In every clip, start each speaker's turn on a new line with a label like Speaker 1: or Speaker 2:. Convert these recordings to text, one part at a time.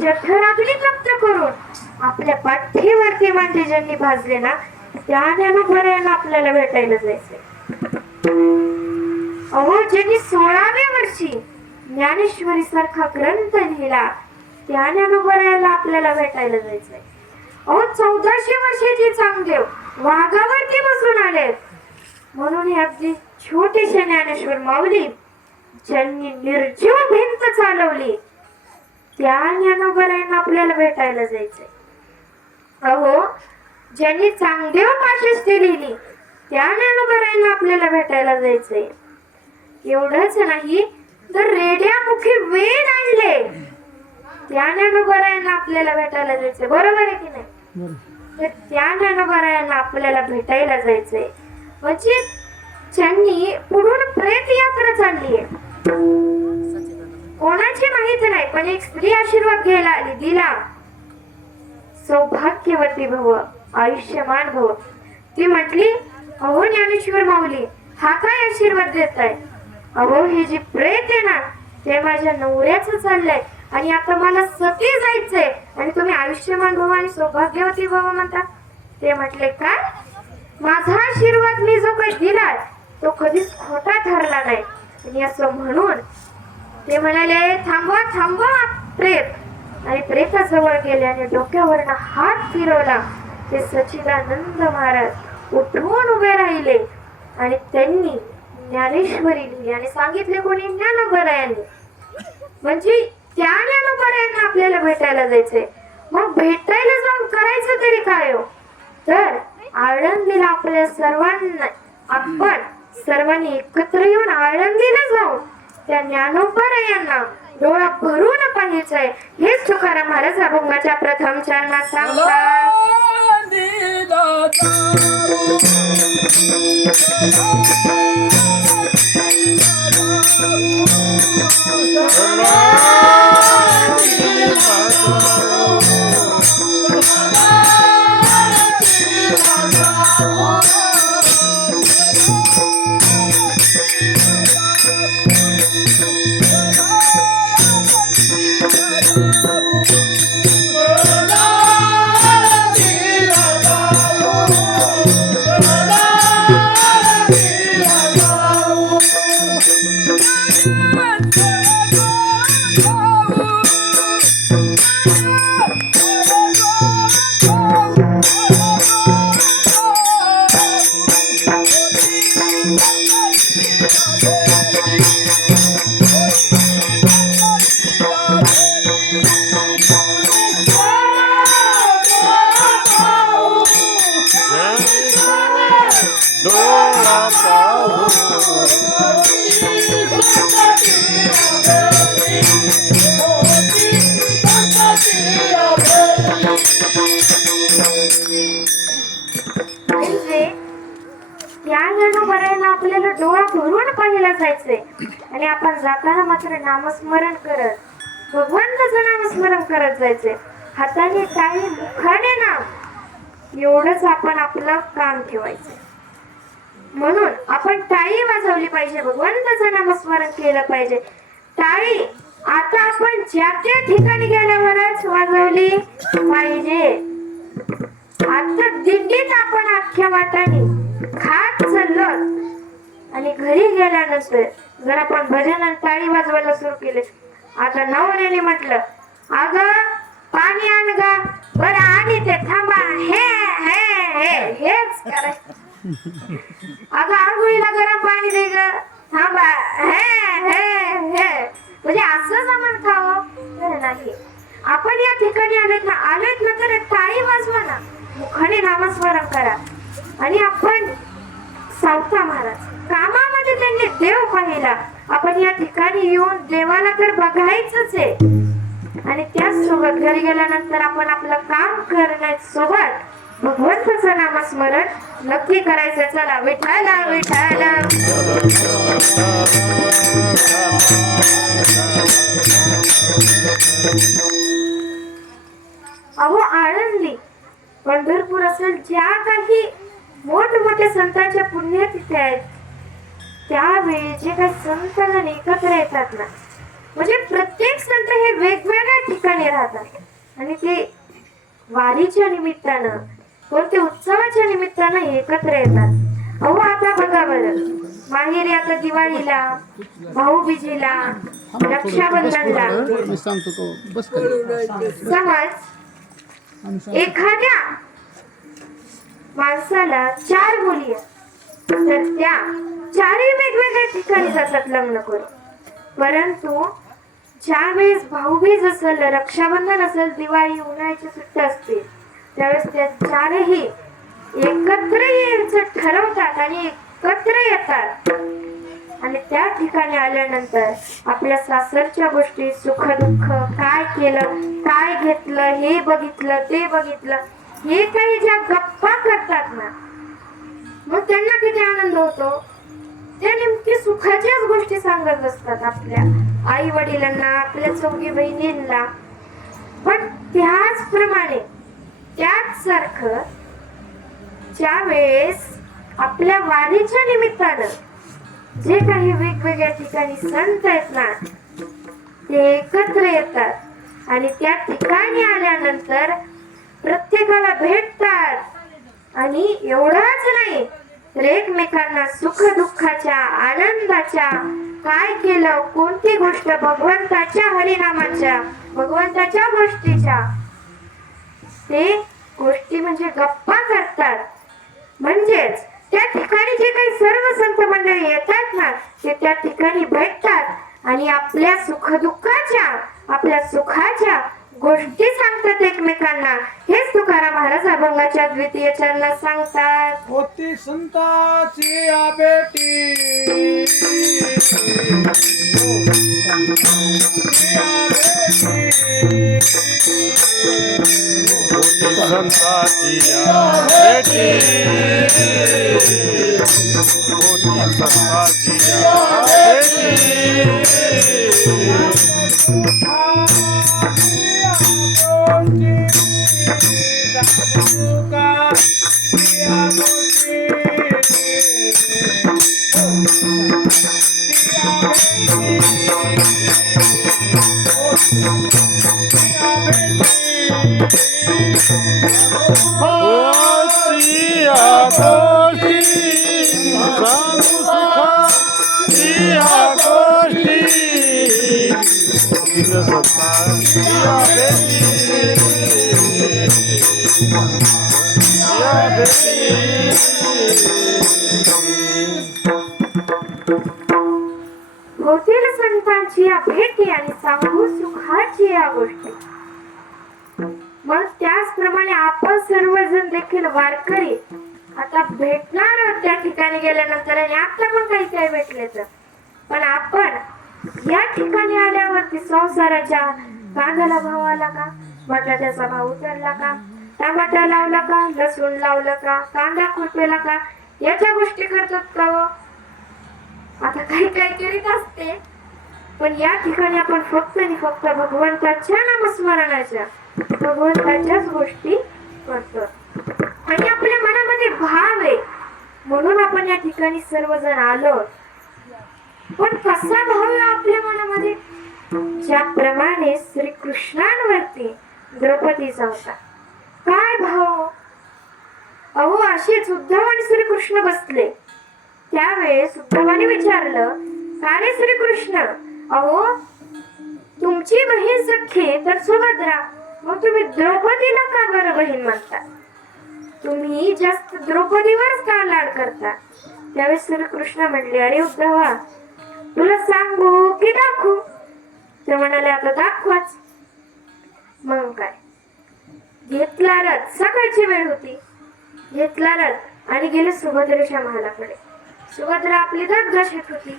Speaker 1: जठराग्नी तप्त करून आपल्या पाठीवरती मांडे ज्यांनी भाजले ना त्या ज्ञानोबरायांना आपल्याला भेटायला जायचंय. अहो ज्यांनी सोळाव्या वर्षी ज्ञानेश्वरी सारखा ग्रंथ लिहिला त्या ज्ञानोबरायाला आपल्याला भेटायला जायचंय. अहो चौदाशे वर्षाचे चांगदेव वाघावरती बसून आले म्हणून हे अगदी छोटेसे ज्ञानेश्वर माऊली ज्यांनी निर्जीव भिंत चालवली त्या ज्ञानोबरायांना आपल्याला भेटायला जायचंय. अहो ज्यांनी चांगदेव पाशिष्टी लिहिली त्या ज्ञानोबरायांना आपल्याला भेटायला जायचंय. एवढंच नाही तर रेड्यामुखी वेद आणले. त्या ज्ञानोबरायांना आपल्याला भेटायला जायचंय. बरोबर आहे की नाही? तर त्या ज्ञानोबरायांना आपल्याला भेटायला जायचंय. म्हणजे त्यांनी पुढून प्रेत यात्रा चालली आहे. कोणाची माहिती नाही पण एक स्त्री आशीर्वाद घ्यायला आली दिला. सौभाग्यवती भव आयुष्यमान भव. ती म्हटली अहो ज्ञानेश्वर माऊली हा काय आशीर्वाद देत आहे अहो हे जे प्रेत आहे ना ते माझ्या नवऱ्याच चाललंय. आणि आता मला सती जायचंय. आणि तुम्ही आयुष्यमान भव आणि सौभाग्यवती भव म्हणता. ते म्हटले काय? माझा आशीर्वाद मी जो काही दिला तो कधीच खोटा ठरला नाही. आणि असं म्हणून ते म्हणाले थांबवा थांबवा. प्रेत. आणि प्रेताजवळ गेले आणि डोक्यावरनं हात फिरवला ते सचिदानंद महाराज उठवून उभे राहिले. आणि त्यांनी ज्ञानेश्वरी लिहिली आणि सांगितले कोणी ज्ञानोबरायांनी म्हणजे त्या ज्ञानोबरायांना आपल्याला भेटायला जायचंय. मग भेटायला जाऊन करायचं तरी काय हो? तर आळंदीला आपल्या सर्वांना आपण सर्वांनी एकत्र येऊन आळंदीला जाऊ. त्या ज्ञानोबरायांना डोळा भरून पाहिजे हेच तुकाराम महाराज अभंगाच्या प्रथम चरणात सांगतात. आपल्याला पाहिला पाहायला जायचंय. आणि आपण जाताना मात्र नामस्मरण करत भगवंताचं नामस्मरण करत जायचंय. हाताने काही मुखाने नाम एवढंच आपण आपलं काम ठेवायचं म्हणून आपण टाळी वाजवली पाहिजे भगवंताचं नामस्मरण केलं पाहिजे. टाळी आता आपण ज्या त्या ठिकाणी गेल्यावरच वाजवली पाहिजे. आता दिंडीत आपण अख्ख्या वाटाने खात चाललो आणि घरी गेल्यानंतर जर आपण भजन आणि टाळी वाजवायला सुरू केले. आता नवऱ्याने म्हटलं अग पाणी आण ग. बर आणि ते थांबा. हे हे हे हेच करायचं. अगं आंघोळीला गरम पाणी दे ग. थांबा. हे हे हे. म्हणजे असं जमन खावं हो? तर नाही. आपण या ठिकाणी आलेत ना आलेत ना तर टाळी वाजवा ना. मुखाने नामस्मरण करा. आणि आपण सावता महाराज. कामामध्ये त्यांनी देव पाहिला. आपण या ठिकाणी येऊन देवाला तर बघायचंच आहे. आणि त्याच सोबत घरी गेल्यानंतर आपण आपलं काम करण्यासोबत भगवंताचं नामस्मरण नक्की करायचं. चला विठाला विठाला अहो आळंदी. पंढरपूर असेल ज्या काही मोठमोठ्या संतांच्या पुण्यतिथी आहेत. त्यावेळी जे काही संत जण एकत्र येतात ना म्हणजे प्रत्येक संत हे वेगवेगळ्या ठिकाणी राहतात. आणि ते वारीच्या निमित्तानं कोणत्या उत्सवाच्या निमित्तानं एकत्र येतात. अहो आता बघा बरं. माहेरी आता दिवाळीला भाऊबीजीला रक्षाबंधनला. समज एखाद्या माणसाला चार मुली आहेत. तर त्या चारही वेगवेगळ्या ठिकाणी जातात लग्न करून. परंतु ज्या वेळेस भाऊबीज असेल रक्षाबंधन असेल दिवाळी उन्हाळ्याची सुट्टी असते त्यावेळेस त्या चारही एकत्र यायचं ठरवतात आणि एकत्र येतात. आणि त्या ठिकाणी आल्यानंतर आपल्या सासरच्या गोष्टी सुख दुःख काय केलं काय घेतलं हे बघितलं ते बघितलं हे काही ज्या गप्पा करतात ना मग त्यांना किती आनंद होतो? त्या नेमकी सुखाच्याच गोष्टी सांगत असतात आपल्या. आई वडिलांना आपल्या चौघी बहिणींना. पण त्याचप्रमाणे त्याच सारखं ज्या वेळेस आपल्या वारीच्या निमित्तानं जे काही वेगवेगळ्या ठिकाणी संत आहेत ना ते एकत्र येतात आणि त्या ठिकाणी आल्यानंतर प्रत्येकाला भेटतात. आणि एवढाच नाही तर एकमेकांना सुख दुःखाच्या आनंदाच्या काय केलं कोणती गोष्ट भगवंताच्या हरिनामाच्या भगवंताच्या गोष्टीच्या? ते गोष्टी म्हणजे गप्पा करतात. म्हणजेच त्या ठिकाणी जे काही सर्व संत मंडळी येतात ना ते त्या ठिकाणी भेटतात. आणि आपल्या सुखदुःखाच्या आपल्या सुखाच्या गोष्टी सांगतात एकमेकांना. हेच तुकाराम महाराज अभंगाच्या द्वितीय चरणात सांगतात.
Speaker 2: होती संताची आबेटी
Speaker 3: संताची भेटी होती
Speaker 1: होतील संतांची या भेटी आणि सांगू सुखाची या गोष्टी. मग त्याचप्रमाणे आपण सर्वजण देखील वारकरी आता भेटणार आहोत त्या ठिकाणी गेल्यानंतर आणि आता पण काही काही भेटले तर. पण आपण या ठिकाणी आल्यावरती संसाराच्या कांद्याला भाव आला का? बटाट्याचा भाव उतरला का? टमाटा लावला का? लसूण लावलं का? कांदा खुरपेला का? याच्या गोष्टी करतात का हो? आता काही काही करीत असते. पण या ठिकाणी आपण फक्त आणि फक्त भगवंताच्या नामस्मरणाच्या भगवंताच्याच गोष्टी करतो आणि आपल्या मनामध्ये भाव आहे. म्हणून आपण या ठिकाणी सर्वजण आलो. पण कसा भाव आहे आपल्या मनामध्ये? ज्याप्रमाणे श्रीकृष्णांवरती द्रौपदीचा होता काय भाव? अहो असेच उद्धव आणि श्रीकृष्ण बसले. त्यावेळेस उद्धवाने विचारलं सारे श्री श्रीकृष्ण अहो तुमची बहीण सख्य तर सुभद्रा मग तुम्ही द्रौपदीला का बरं बहीण म्हणता तुम्ही जास्त द्रौपदीवरच का लाड करता? त्यावेळेस श्रीकृष्ण म्हणले अरे उद्धवा तुला सांगू की दाखवू? ते म्हणाले आता दाखवाच. मग काय? घेतला रथ सकाळची वेळ होती. घेतला रथ आणि गेले सुभद्रेच्या महालाकडे. सुभद्रा आपली दात घासत होती.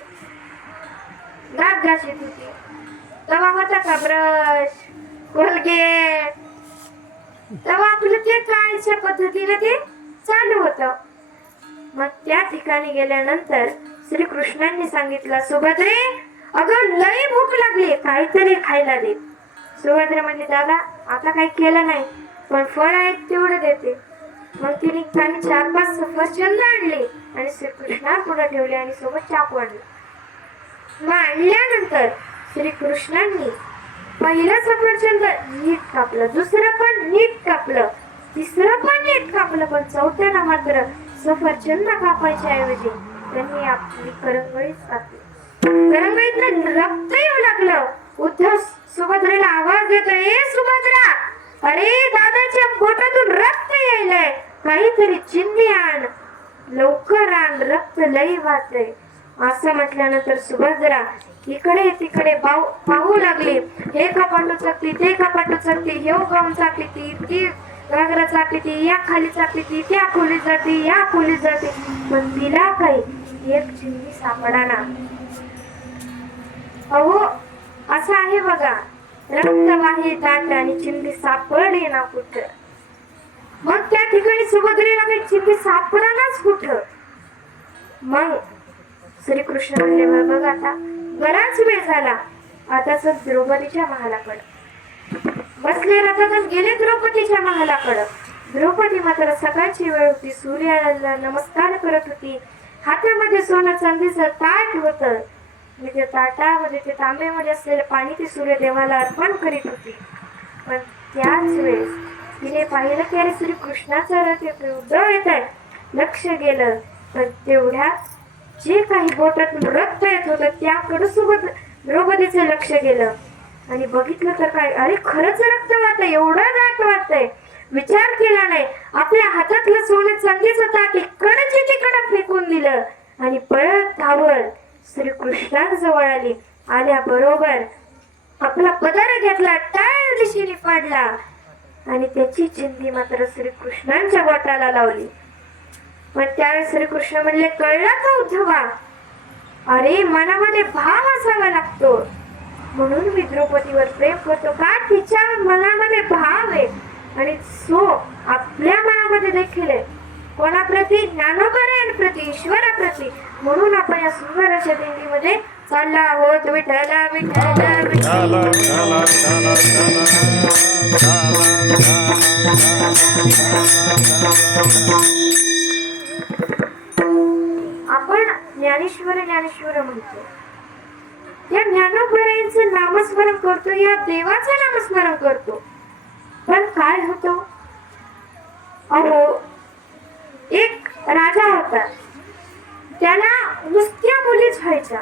Speaker 1: दात घासत होती. तवा होता का ब्रश? कोलगेट तेव्हा आपलं ते काळच्या पद्धतीने ते चालू होत. मग त्या ठिकाणी गेल्यानंतर श्रीकृष्णांनी सांगितलं सुभद्रे अगं लई भूक लागली काहीतरी खायला दे. सुभद्रा म्हणले दादा आता काही केलं नाही पण फळ आहेत तेवढं देते. मग तिने त्याने चार पाच सफरचंद आणले आणि श्रीकृष्णा पुढे ठेवले आणि सोबत चाकू आणले. मग आणल्यानंतर श्रीकृष्णांनी पहिलं सफरचंद नीट कापलं दुसरं पण नीट कापलं तिसरं पण नीट कापलं पण चौथ्याला मात्र सफरचंद कापायच्या ऐवजी त्यांनी आपली करंगळीच कापली करंगळीतनं रक्त येऊ लागलं. उद्धव सुभद्रेला आवाज देतोय ए सुभद्रा अरे दादाच्या पोटातून रक्त यायलंय. काहीतरी चिंधी आण. लवकर आण रक्त लई वाहतय. असं म्हटल्यानंतर सुभद्रा इकडे तिकडे पाहू पाहू लागली. हे कपाटू चकली ते कपाटू चकली हे गाऊन चाकली ती ती घागरा चाकली ती या खाली चाकली ती त्या खोलीत जाते या खोलीत जाते. पण तिला काही एक चिंधी सापडाना अहो असं आहे बघा. रक्तवाही दाट आणि चिंधी सापडले ना कुठं? मग त्या ठिकाणी सुभद्रेला काही चिंधी सापडानाच कुठं? मग श्रीकृष्ण म्हणले "बघ आता बराच वेळ झाला. आता सर द्रौपदीच्या महालाकडं. बसले रथातून गेले द्रौपदीच्या महालाकडं. द्रौपदी मात्र सकाळची वेळ होती. सूर्याला नमस्कार करत होती. हातामध्ये सोनं चांदीचं ताट होतं. मी त्या ताटामध्ये ते तांब्यामध्ये असलेलं पाणी ती सूर्यदेवाला अर्पण करीत होती. पण त्याच वेळेस तिने पाहिलं की अरे श्री कृष्णाचा रथ उद्धव येत आहे लक्ष गेलं तर तेवढ्या जे काही बोटात रक्त येत होतं त्याकडं सोबत द्रौपदीचं लक्ष गेलं. आणि बघितलं तर काय अरे खरंच रक्त वाहतंय एवढं दाट वाहतंय. विचार केला नाही. आपल्या हातातलं सोनं चांदीच होता की इकडचे तिकडं फेकून दिलं. आणि परत धावत श्रीकृष्णांजवळ आली आल्या बरोबर. आपला पदर घेतला टाळ दिशेने पाडला. आणि त्याची चिंधी मात्र श्रीकृष्णांच्या बोटाला लावली. मग त्यावेळेस श्रीकृष्ण म्हणले कळला का उद्धवा? अरे मनामध्ये भाव असावा लागतो. म्हणून मी द्रौपदीवर प्रेम करतो. का तिच्या मनामध्ये भाव आहे? आणि सो आपल्या मनामध्ये देखील आहे. कोणाप्रती? ज्ञानोबरायांप्रती ईश्वराप्रती. म्हणून आपण या सुंदर अशा दिंडीमध्ये चालला आहोत. विठ्ठला विठ्ठला आपण ज्ञानेश्वर ज्ञानेश्वर म्हणतो. या ज्ञानोबरायांचं नामस्मरण करतो या देवाचं नामस्मरण करतो. पण काय होतो? अहो एक राजा होता. त्याला नुसत्या मुलीच व्हायच्या.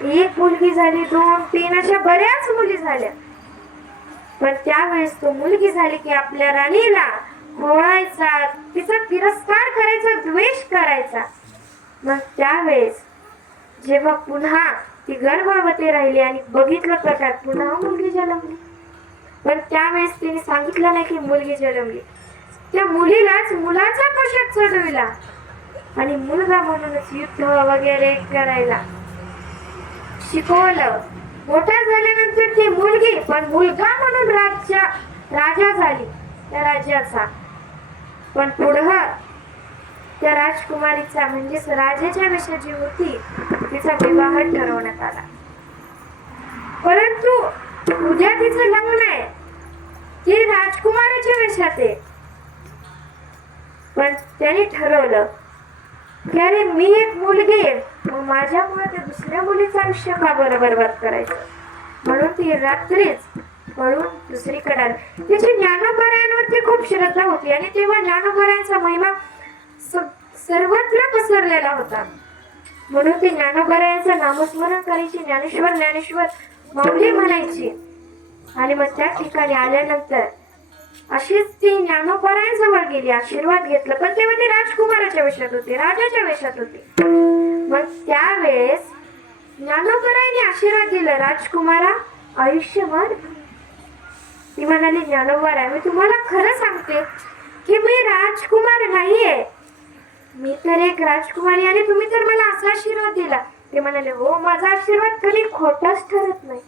Speaker 1: एक मुलगी झाली दोन तीन अशा बऱ्याच मुली झाल्या. पण त्यावेळेस तो मुलगी झाली की आपल्या राणीला होळायचा तिचा तिरस्कार करायचा द्वेष करायचा. मग त्यावेळेस जेव्हा पुन्हा ती गर्भवती राहिली आणि बघितलं प्रकार पुन्हा मुलगी जन्मली. पण त्यावेळेस तिने सांगितलं नाही की मुलगी जन्मली. त्या मुलीलाच मुलाचा पोशाख चढविला? आणि मुलगा म्हणूनच युद्ध वगैरे करायला. शिकवलं. मोठा झाल्यानंतर ती मुलगी पण मुलगा म्हणून राज्या राजा झाली. त्या राज्याचा पण पुढं त्या राजकुमारीचा म्हणजेच राजाच्या वेशात जी होती तिचा विवाह ठरवण्यात आला. परंतु उद्या तिचं लग्न आहे. ती राजकुमाराच्या वेशात आहे. पण त्याने ठरवलं. की अरे मी एक मुलगी आहे मग माझ्यामुळे त्या दुसऱ्या मुलीचं आयुष्य का बरं बरबाद करायचं? म्हणून ती रात्रीच पळून दुसरीकडे तिची ज्ञानोपरायांवरती खूप श्रद्धा होती आणि तेव्हा ज्ञानोपरायांचा महिमा स- सर्वत्र पसरलेला होता. म्हणून ती ज्ञानोपरायांचं नामस्मरण करायची ज्ञानेश्वर ज्ञानेश्वर माऊली म्हणायची. आणि मग त्या ठिकाणी आल्यानंतर अशीच ती ज्ञानोबरायांजवळ गेली आशीर्वाद घेतलं. पण तेव्हा ते राजकुमाराच्या वेशात होते राजाच्या वेशात होती. मग त्यावेळेस ज्ञानोपरायने आशीर्वाद दिला राजकुमारा आयुष्यभर. ती म्हणाली ज्ञानोबरा मी तुम्हाला खरं सांगते की मी राजकुमार नाहीये. मी तर एक राजकुमारी आणि तुम्ही तर मला असा आशीर्वाद दिला. ते म्हणाले हो माझा आशीर्वाद कधी खोटाच ठरत नाही.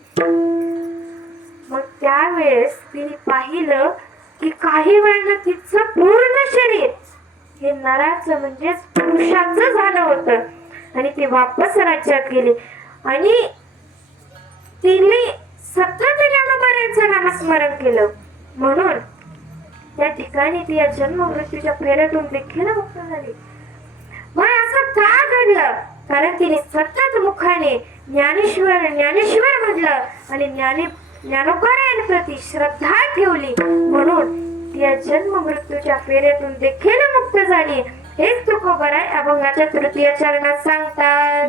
Speaker 1: मग त्यावेळेस तिने पाहिलं की काही वेळेला तिचं पूर्ण शरीर हे नराचं म्हणजेच पुरुषाचं झालं होतं. आणि ती वापस राज्यात गेली. आणि तिने सतत ज्ञानोबऱ्यांचं नामस्मरण केलं. म्हणून त्या ठिकाणी ती या जन्म मृत्यूच्या फेऱ्यातून देखील मुक्त झाली. मग असं का घडलं? कारण तिने सतत मुखाने ज्ञानेश्वर ज्ञानेश्वर म्हटलं आणि ज्ञाने ज्ञानोबरायांप्रती श्रद्धा ठेवली. म्हणून त्या जन्म मृत्यूच्या फेऱ्यातून देखील मुक्त झाली. हेच तुकोबर आहे अभंगाच्या तृतीय चरणात सांगतात.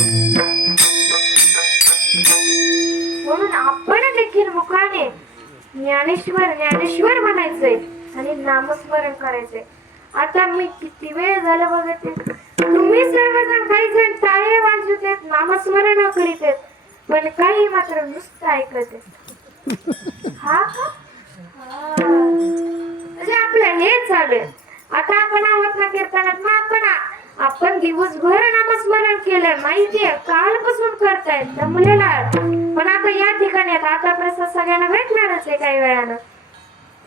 Speaker 1: म्हणून आपण देखील मुखाने ज्ञानेश्वर ज्ञानेश्वर म्हणायचंय आणि नामस्मरण करायचंय. आता मी किती वेळ झालं बघते? तुम्ही सर्वजण काही जण टाळे वाजवत आहेत नामस्मरण करीत आहेत पण काही मात्र नुसतं ऐकत आहेत. हा का हा. म्हणजे आपलं हे चालू आता आपण आहोत ना कीर्तनात मग आपण आपण दिवसभर नामस्मरण केलं माहितीये कालपासून करतायत दमलेला पण आता या ठिकाणी आता आता प्रसाद सगळ्यांना भेटणारच आहे काही वेळानं.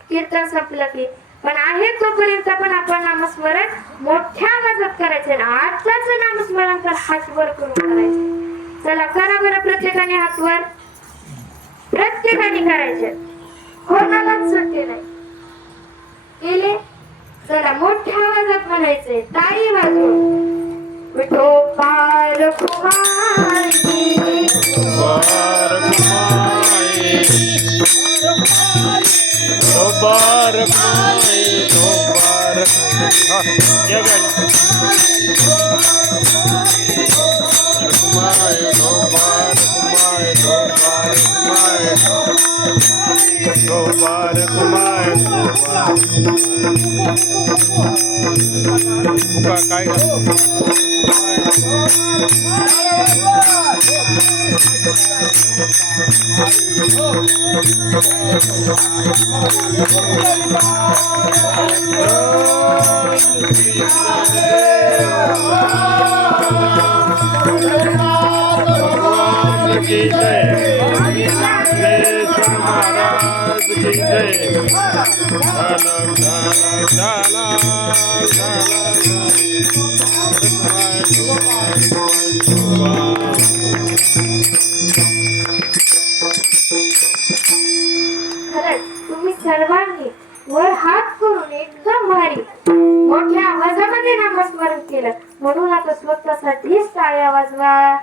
Speaker 1: कीर्तन संपलं की. पण आहे तोपर्यंत पण आपण नामस्मरण मोठ्या आवाजात करायचे आताच नामस्मरण तर हात वर करून करायचे. चला करा बरं प्रत्येकाने हात वर प्रत्येकाने करायचे. कोणालाच सुट्टी नाही. केले? चला मोठ आवाजात म्हणायचे टाळी वाजवून विठो पार कुमारी
Speaker 3: मुबारक माए मुबारक हाँ, क्या गाना? माए मुबारक माए मुबारक Mubarak Mubarak Buka kain Thank you. Maharaj की जय।
Speaker 1: खरंच तुम्ही सर्वांनी वर हात करून एकदम भारी मोठ्या आवाजामध्ये नामस्मरण केलं. म्हणून आता स्वतःसाठीच टाळ्या वाजवा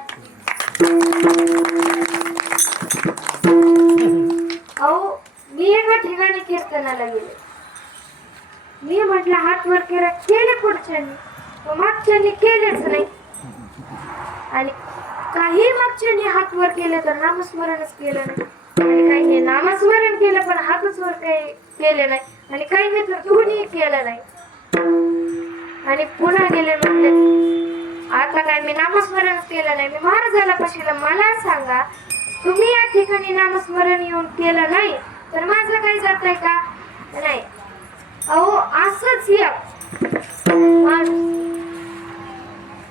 Speaker 1: अहो मी एका ठिकाणी कीर्तनाला गेले. मी म्हटलं हात वर केला केले पुढच्यांनी. तो मागच्यांनी केलेच नाही. आणि काही मागच्यांनी हात वर केले तर नामस्मरणच केलं नाही. आणि काही नामस्मरण केलं पण हातच वर काही केले नाही. आणि काही तर दोन्ही केलं नाही. आणि पुन्हा गेले म्हणले आता काय मी नामस्मरणच केलं नाही. मी महाराजाला पशीला मला सांगा तुम्ही या ठिकाणी नामस्मरण येऊन केलं नाही तर माझं काही जात आहे का? नाही. अहो असंच या.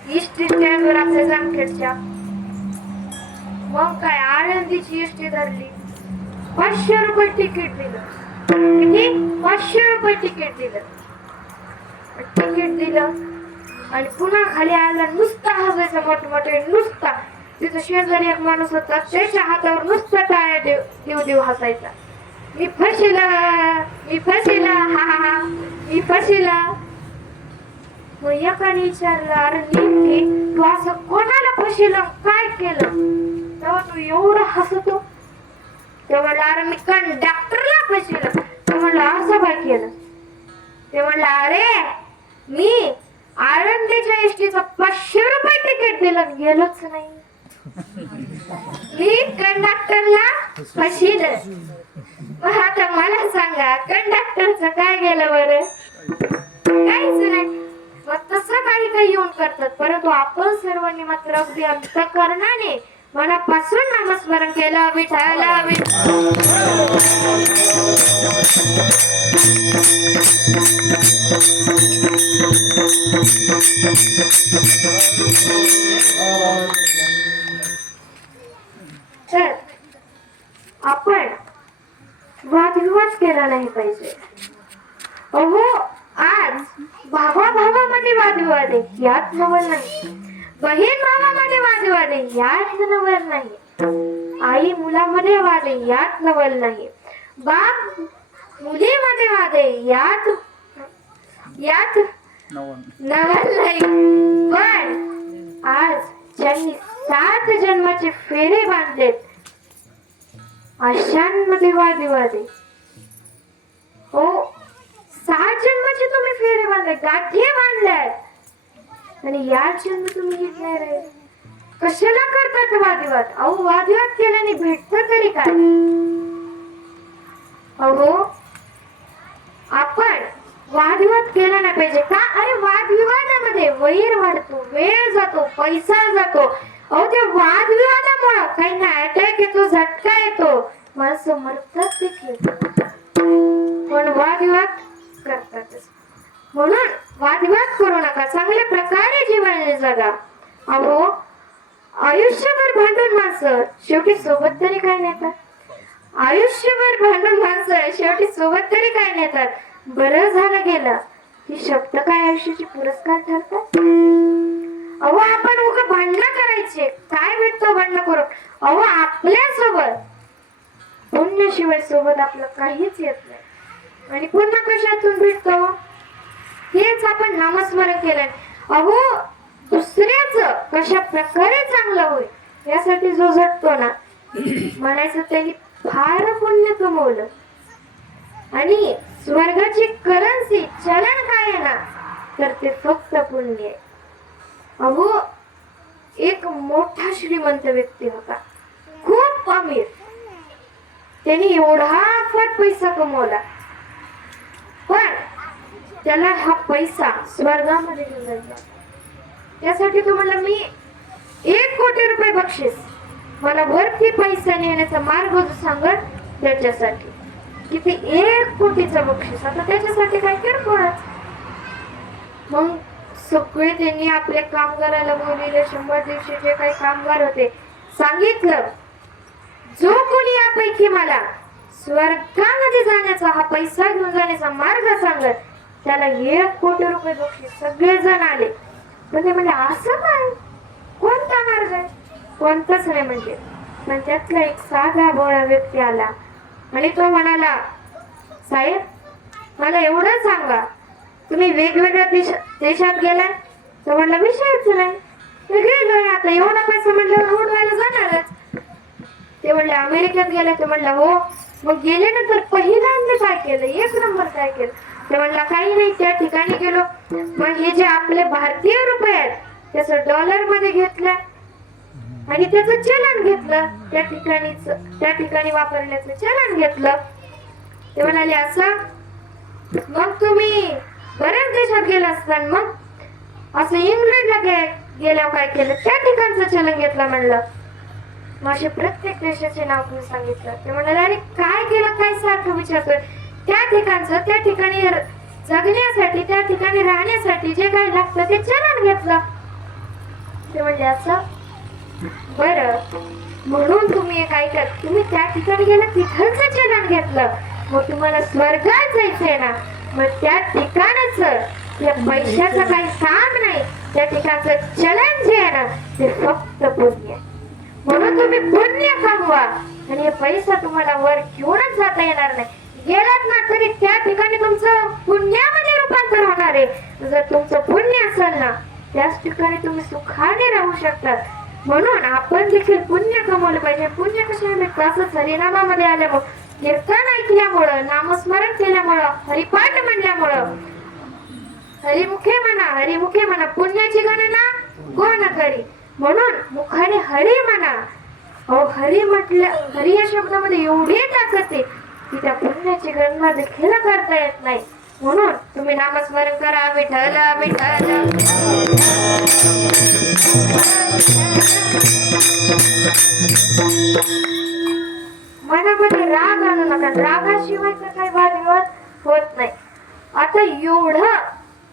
Speaker 1: इष्टी स्टँडवर आपल्या जामखेडच्या. मग काय आळंदीची इष्टी धरली. पाचशे रुपये तिकीट दिलं. किती? पाचशे रुपये तिकीट दिलं. तिकीट दिलं. आणि पुन्हा खाली आला नुसता हसायचा मोठमोठे नुसता. तिथं शेजारी एक माणूस होता. त्याच्या हातावर नुसता टाळ्या देव देव देव हसायचा. मी फसिला मी फसिला हा हा मी फसिला मग एकाने विचारलं अरे नेमकी तू असं कोणाला फसिलं काय केलं? तेव्हा तू एवढं हसतो. ते म्हणलं अरे मी कंडक्टरला फसिलं ते म्हणलं असं काय केलं? ते म्हणलं अरे मी आळंदीच्या एसटीचं पाचशे रुपये तिकीट दिलं गेलोच नाही. मी कंडक्टरला मशीन मग आता मला सांगा कंडक्टरचं काय गेलं बरं? काहीच नाही. मग तसं काही काही येऊन करतात. परंतु आपण सर्वांनी मात्र अगदी अंतकरणाने मनापासून नामस्मरण केलं विठाला विठ तर आपण वादविवाद केला नाही पाहिजे. अहो आज भावा भावामध्ये वादविवाद आहे. यात नवल नाही. बहीण भावामध्ये वादविवाद आहे. यात नवल नाही. आई मुलामध्ये वाद आहे. यात नवल नाही. बाप मुलीमध्ये वाद आहे. यात यात नवल नाही. पण आज ज्यांनी सात जन्माचे फेरे बांधलेत अशांमध्ये वादविवाद आहे हो सहा जन्माचे तुम्ही फेरे बांधले गाठी बांधल्यात. आणि या जन्म तुम्ही घेत रे. कशाला करतात वादिवाद अहो वादविवाद केल्याने भेटत तरी काय? अहो आपण वादविवाद केला नाही पाहिजे का? अरे वादविवादामध्ये वैर वाढतो वेळ जातो पैसा जातो. अहो त्या वादविवादामुळं काही नाटक अटॅक येतो झटका येतो. माणसं मरतात देखील पण वादविवाद करतातच. म्हणून वादविवाद करू नका. चांगल्या प्रकारे जीवन जगा. अहो आयुष्यभर भांडून माणसं. शेवटी सोबत तरी काय नेतात? आयुष्यभर भांडून माणसं. शेवटी सोबत तरी काय नेतात? बरं झालं गेलं. ही शब्द काय आयुष्याचे पुरस्कार ठरतात? अहो आपण उगा भांडणं करायचे. काय भेटतो भांडणं करून? अहो आपल्यासोबत पुण्याशिवाय सोबत आपलं काहीच येत नाही. आणि पुन्हा कशातून भेटतो हो? हेच आपण नामस्मरण केलं अहो दुसऱ्याच कशा प्रकारे चांगलं होईल यासाठी जो झटतो ना म्हणायचं त्यांनी फार पुण्य कमवलं. आणि स्वर्गाची करन्सी चलन काय आहे ना तर ते फक्त पुण्य आहे. अहो एक मोठा श्रीमंत व्यक्ती होता. खूप अमीर. त्यांनी एवढा फट पैसा कमवला. पण त्याला हा पैसा स्वर्गामध्ये घेऊन जायचा. त्यासाठी तो म्हणला मी एक कोटी रुपये बक्षीस. मला वरती पैसा नेण्याचा मार्ग जो सांगत त्याच्यासाठी. किती एक कोटीचं बक्षीस. आता त्याच्यासाठी काय कर मग सगळे त्यांनी आपल्या कामगाराला बोलविले शंभर दिवशी जे काही कामगार होते सांगितलं. जो कोणी यापैकी मला स्वर्गामध्ये जाण्याचा हा पैसा घेऊन जाण्याचा मार्ग सांगत त्याला एक कोटी रुपये बक्षीस सगळे जण आले. पण ते म्हणजे असं काय? कोणता मार्ग? आहे कोणताच नाही म्हणजे. पण त्यातला एक साधा बोळा व्यक्ती आला. आणि तो म्हणाला साहेब मला एवढं सांगा तुम्ही वेगवेगळ्या देश देशात गेलाय तर म्हणला विषयच नाही. मी गेलोय आता एवढा पैसा म्हटल्यावर उडवायला जाणारच. ते म्हणले अमेरिकेत गेले ते म्हणलं हो. मग गेल्यानंतर पहिल्यांदा काय केलं? एक नंबर काय केलं? ते म्हणला काही नाही त्या ठिकाणी गेलो. मग हे जे आपले भारतीय रुपये आहेत त्याचं डॉलरमध्ये घेतलं. आणि त्याचं चलन घेतलं. त्या ठिकाणी त्या ठिकाणी वापरण्याचं चलन घेतलं. ते म्हणाले असं? मग तुम्ही बऱ्याच देशात गेला असताना मग असं इंग्लंडला गे गेल्यावर काय केलं? त्या ठिकाणचं चलन घेतलं म्हणलं. मग असे प्रत्येक देशाचे नाव तुम्ही सांगितलं. ते म्हणाले अरे काय केलं? काय सारखं विचारतोय? त्या ठिकाणचं त्या ठिकाणी जगण्यासाठी त्या ठिकाणी राहण्यासाठी जे काय लागतं ते चलन घेतलं. ते म्हणजे असं बर. म्हणून तुम्ही एक ऐकत तुम्ही त्या ठिकाणी गेला तिथलचं चलन घेतलं. मग तुम्हाला स्वर्गात जायचंय ना. मग त्या ठिकाणच या पैशाचं काही काम नाही. त्या ठिकाणचं चलन जे आहे ना ते फक्त पुण्य. आहे. म्हणून तुम्ही पुण्य कमवा आणि पैसा तुम्हाला वर घेऊनच जाता येणार नाही. गेलात ना तरी त्या ठिकाणी तुमचं पुण्यामध्ये रूपांतर होणार आहे. जर तुमचं पुण्य असेल ना त्याच ठिकाणी तुम्ही सुखाने राहू शकतात म्हणून आपण देखील पुण्य कमवलं पाहिजे. पुण्य कशाने भेटतं असं हरिनामामध्ये आल्यामुळं. कीर्तन ऐकल्यामुळं नामस्मरण केल्यामुळं हरिपाठ म्हणल्यामुळं हरिमुखे म्हणा हरिमुखे म्हणा पुण्याची गणना कोण करी. म्हणून मुखाने हरी म्हणा. अहो हरी म्हटलं हरी या शब्दामध्ये एवढी ताकद आहे की त्या पुण्याची गणना देखील करता येत नाही. म्हणून तुम्ही नामस्मरण करा विठ्ठल विठ्ठल. मनामध्ये राग आणू नका. रागाशिवाय काही वादविवाद होत नाही. आता एवढं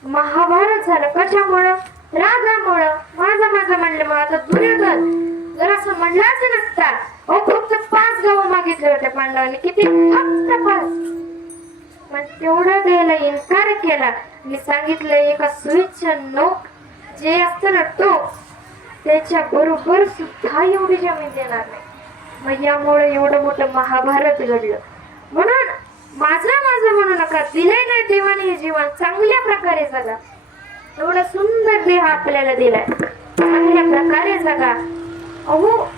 Speaker 1: महाभारत झालं. कशामुळं? रागामुळं. माझं माझं म्हणलं मग आता दुर्योधन जर असं म्हणलाच नसता. ओ फक्त पाच गाव मागितले होते पांडवांनी. किती? फक्त पाच. पण तेवढं द्यायला इन्कार केला. आणि सांगितलं एका सुईच्या नोक जे असतं ना तो त्याच्या बरोबर सुद्धा एवढी जमीन देणार नाही. मग यामुळे एवढं मोठं महाभारत घडलं. म्हणून माझा माझं म्हणू नका दिलंय ना देवाने हे जीवन चांगल्या प्रकारे जगा. एवढा सुंदर देह आपल्याला दिलाय. चांगल्या प्रकारे जगा. अहो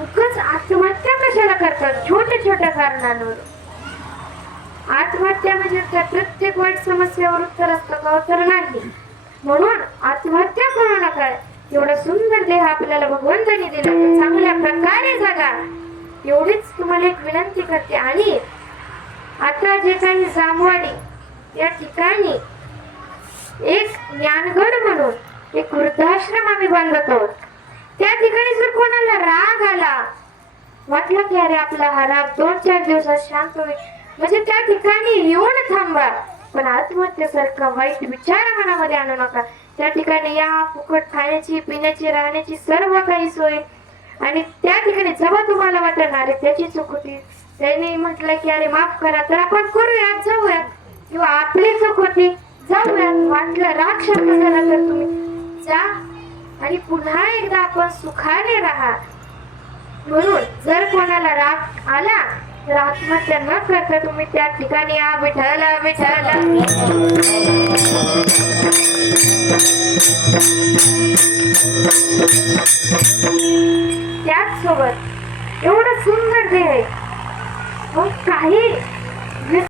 Speaker 1: उगच आत्महत्या कशाला करतात? छोट्या छोट्या कारणांवर. आत्महत्या म्हणजे त्या प्रत्येक वाईट समस्यावर उत्तर असतं का हो? तर नाही. म्हणून आत्महत्या करू नका. एवढा सुंदर देह आपल्याला भगवंतानी दिला चांगल्या प्रकारे जगा. एवढीच तुम्हाला एक विनंती करते. आणि आता जे काही जामवाडी या ठिकाणी एक ज्ञानगड म्हणून एक वृद्धाश्रम आम्ही बांधत आहोत. त्या ठिकाणी जर कोणाला राग आला वाटलं की अरे आपला हा राग दोन चार दिवसात शांत होईल. म्हणजे त्या ठिकाणी येऊन थांबा. पण आत्महत्येसारखा वाईट विचार मनामध्ये आणू नका. त्या ठिकाणी या फुकट खाण्याची पिण्याची राहण्याची सर्व काही सोय आणि त्या ठिकाणी जेव्हा तुम्हाला वाटणार अरे त्याची चूक होती त्यांनी म्हटलं की अरे माफ करा तर आपण करूयात जाऊयात. किंवा आपली चूक होती जाऊयात. वाटलं राग शांत झाला तर तुम्ही जा आणि पुन्हा एकदा आपण सुखाने राहा. म्हणून जर कोणाला राग आला तर आत्महत्या न करता तुम्ही त्या ठिकाणी या विठ्ठल विठ्ठल. त्याच सोबत एवढं सुंदर देह आहे मग काही